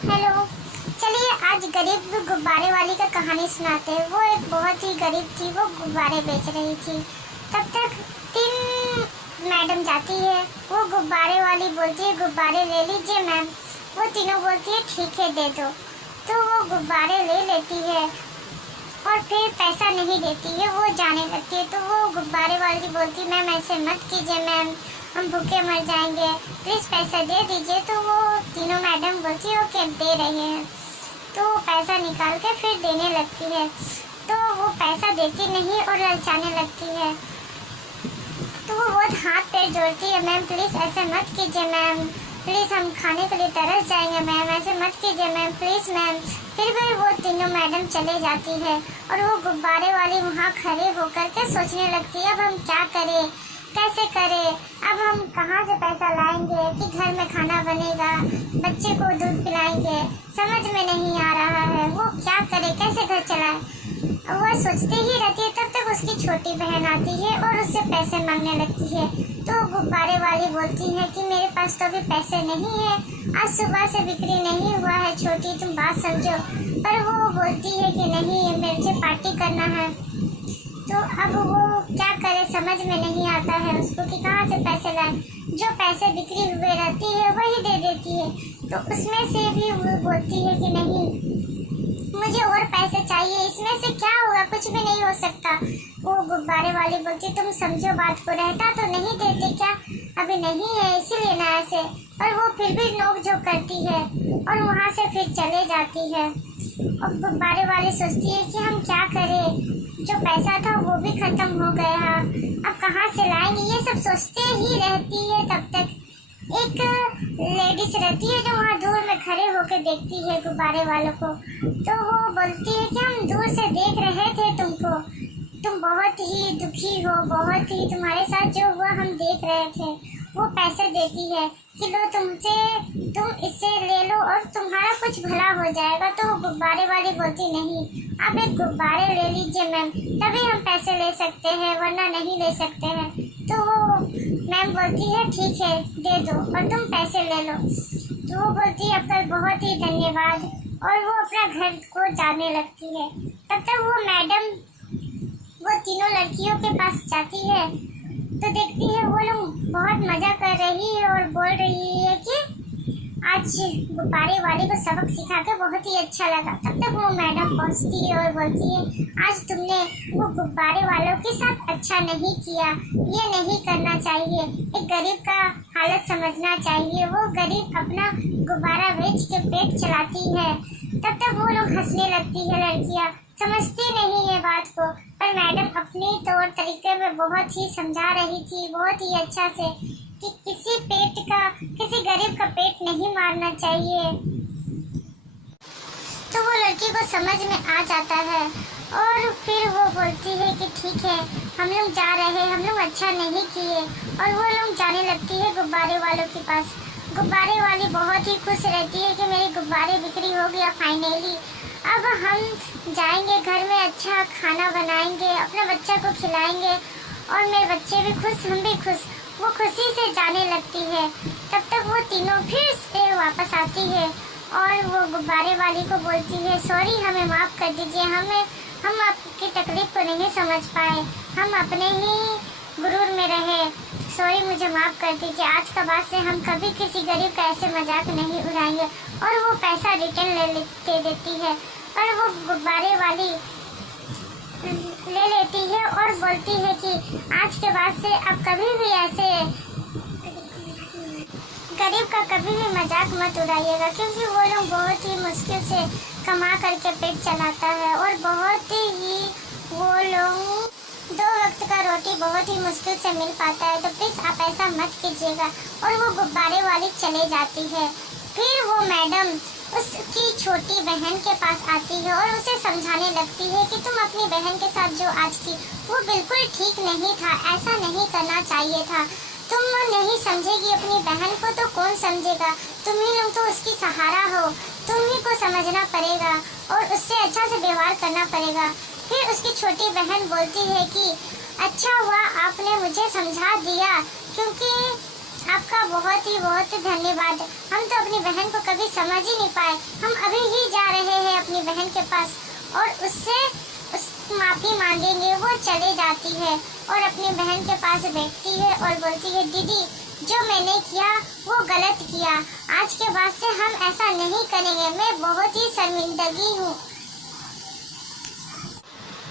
Hello. चलिए आज गरीब गुब्बारे वाली का कहानी सुनाते हैं। वो एक बहुत ही गरीब थी, वो गुब्बारे बेच रही थी। तब तक 3 मैडम जाती है। वो गुब्बारे वाली बोलती है गुब्बारे ले लीजिए मैम। वो तीनों बोलती है ठीक है दे दो। तो वो गुब्बारे ले लेती है और फिर पैसा नहीं देती है, वो जाने लगती है। तो वो गुब्बारे वाली बोलती मैम ऐसे मत कीजिए मैम, हम भूखे मर जाएंगे, प्लीज़ पैसा दे दीजिए। तो वो तीनों मैडम बोलती है ओके दे रहे हैं। तो वो पैसा निकाल के फिर देने लगती है। तो वो पैसा देती नहीं और ललचाने लगती है। तो वो बहुत हाथ पैर जोड़ती है, मैम प्लीज़ ऐसे मत कीजिए मैम, प्लीज़ हम खाने के लिए तरस जाएंगे मैम, ऐसे मत कीजिए मैम प्लीज़ मैम। फिर भी वो तीनों मैडम चले जाती है और वो गुब्बारे वाली वहाँ खड़े होकर के सोचने लगती है अब हम क्या करें, कैसे करें, अब हम कहाँ से पैसा लाएंगे कि घर में खाना बनेगा, बच्चे को दूध पिलाएंगे, समझ में नहीं आ रहा है वो क्या करे, कैसे घर चलाए। वह सोचती ही रहती है। तब तक उसकी छोटी बहन आती है और उससे पैसे मांगने लगती है। तो गुब्बारे वाली बोलती है कि मेरे पास तो अभी पैसे नहीं है, आज सुबह से बिक्री नहीं हुआ है छोटी, तुम बात समझो। पर वो बोलती है कि नहीं मुझे पार्टी करना है। तो अब वो क्या करे समझ में नहीं आता है उसको कि कहाँ से पैसे लाए। जो पैसे बिक्री हुए रहती है वही दे देती है। तो उसमें से भी वो बोलती है कि नहीं मुझे और पैसे चाहिए, इसमें से क्या होगा, कुछ भी नहीं हो सकता। वो गुब्बारे वाली बोलती तुम समझो बात को, रहता तो नहीं देते क्या, अभी नहीं है इसीलिए ना ऐसे। पर वो फिर भी नोक झोंक करती है और वहाँ से फिर चले जाती है। और गुब्बारे वाली सोचती है कि हम क्या करें, जो पैसा था वो भी खत्म हो गया, अब कहाँ से लाएंगे, ये सब सोचते ही रहती है। तब तक एक लेडीज रहती है जो वहाँ दूर में खड़े होकर देखती है गुब्बारे वालों को। तो वो बोलती है कि हम दूर से देख रहे थे तुमको, तुम बहुत ही दुखी हो, बहुत ही तुम्हारे साथ जो हुआ हम देख रहे थे। वो पैसे देती है कि लो तुम इससे ले लो और तुम्हारा कुछ भला हो जाएगा। तो गुब्बारे वाली बोलती नहीं आप एक गुब्बारे ले लीजिए मैम, तभी हम पैसे ले सकते हैं वरना नहीं ले सकते हैं। तो वो मैम बोलती है ठीक है दे दो और तुम पैसे ले लो। तो वो बोलती है आपका बहुत ही धन्यवाद और वो अपना घर को जाने लगती है। तब तक वो मैडम वो तीनों लड़कियों के पास जाती है तो देखती है वो लोग बहुत मजा कर रही है और बोल रही है कि आज गुब्बारे वाले को सबक सिखा के बहुत ही अच्छा लगा। तब तक वो मैडम पहुंचती है और बोलती है आज तुमने वो गुब्बारे वालों के साथ अच्छा नहीं किया, ये नहीं करना चाहिए, एक गरीब का हालत समझना चाहिए, वो गरीब अपना गुब्बारा बेच के पेट चलाती है। तब तक वो लोग हंसने लगती है, लड़कियां समझती नहीं है बात को। पर मैडम अपने तौर तरीके में बहुत ही समझा रही थी, बहुत ही अच्छा से, कि किसी गरीब का पेट नहीं मारना चाहिए। तो वो लड़की को समझ में आ जाता है और फिर वो बोलती है कि ठीक है हम लोग जा रहे हैं, हम लोग अच्छा नहीं किए। और वो लोग जाने लगती है गुब्बारे वालों के पास। गुब्बारे वाली बहुत ही खुश रहती है कि मेरे गुब्बारे बिक्री हो गया फाइनली, अब हम जाएंगे घर में अच्छा खाना बनाएंगे, अपने बच्चा को खिलाएंगे और मेरे बच्चे भी खुश, हम भी खुश। वो खुशी से जाने लगती है। तब तक वो तीनों फिर से वापस आती है और वो गुब्बारे वाली को बोलती है सॉरी हमें माफ़ कर दीजिए, हम आपकी तकलीफ को नहीं समझ पाए, हम अपने ही गुरूर में रहे, सॉरी मुझे माफ़ कर दीजिए, आज के बाद से हम कभी किसी गरीब का ऐसे मजाक नहीं उड़ाएंगे। और वो पैसा रिटर्न दे देती है। पर वो गुब्बारे वाली ले लेती है और बोलती है कि आज के बाद से अब कभी भी ऐसे गरीब का कभी भी मजाक मत उड़ाइएगा, क्योंकि वो लोग बहुत ही मुश्किल से कमा करके पेट चलाता है और बहुत ही वो लोग 2 वक्त का रोटी बहुत ही मुश्किल से मिल पाता है। तो प्लीज़ आप ऐसा मत कीजिएगा। और वो गुब्बारे वाली चले जाती है। फिर वो मैडम उसकी छोटी बहन के पास आती है और उसे समझाने लगती है कि तुम अपनी बहन के साथ जो आज की वो बिल्कुल ठीक नहीं था, ऐसा नहीं करना चाहिए था, तुम नहीं समझेगी अपनी बहन को तो कौन समझेगा, तुम ही लोग तो उसकी सहारा हो, तुम ही को समझना पड़ेगा और उससे अच्छा से व्यवहार करना पड़ेगा। फिर उसकी छोटी बहन बोलती है कि अच्छा हुआ आपने मुझे समझा दिया, क्योंकि आपका बहुत धन्यवाद। हम तो अपनी बहन को कभी समझ ही नहीं पाए। हम अभी ही जा रहे हैं अपनी बहन के पास और उससे माफ़ी मांगेंगे। वो चले जाती है और अपनी बहन के पास बैठती है और बोलती है, दीदी जो मैंने किया वो गलत किया। आज के बाद से हम ऐसा नहीं करेंगे। मैं बहुत ही शर्मिंदगी हूँ।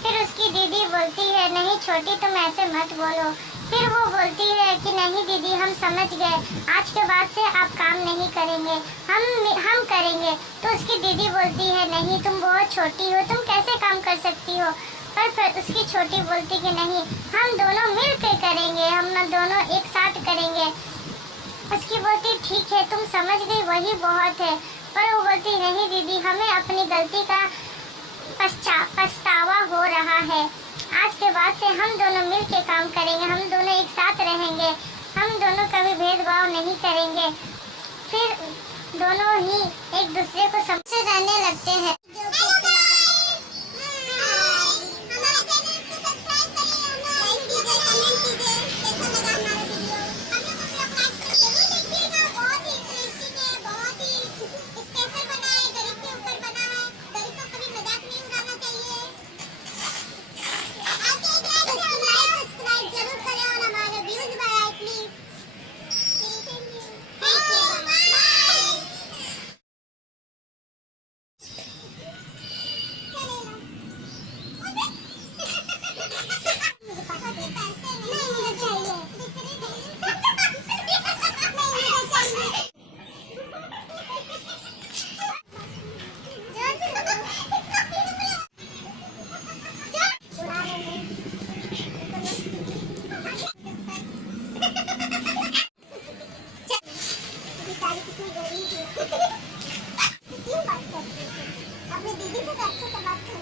फिर उसकी दीदी बोलती है, नहीं छोटी तुम ऐसे मत बोलो। फिर वो बोलती है कि नहीं दीदी हम समझ गए, आज के बाद से आप काम नहीं करेंगे, हम करेंगे। तो उसकी दीदी बोलती है, नहीं तुम बहुत छोटी हो, तुम कैसे काम कर सकती हो। पर फिर उसकी छोटी बोलती कि नहीं हम दोनों मिल के करेंगे, हम दोनों एक साथ करेंगे। उसकी बोलती ठीक है तुम समझ गई वही बहुत है। पर वो बोलती नहीं दीदी हमें अपनी गलती का पछतावा हो रहा है। आज के बाद से हम दोनों मिल के काम करेंगे, हम दोनों एक साथ रहेंगे, हम दोनों कभी भेदभाव नहीं करेंगे। फिर दोनों ही एक दूसरे को समझ रहने लगते हैं। अपनी दीदी से अच्छे से बात कर।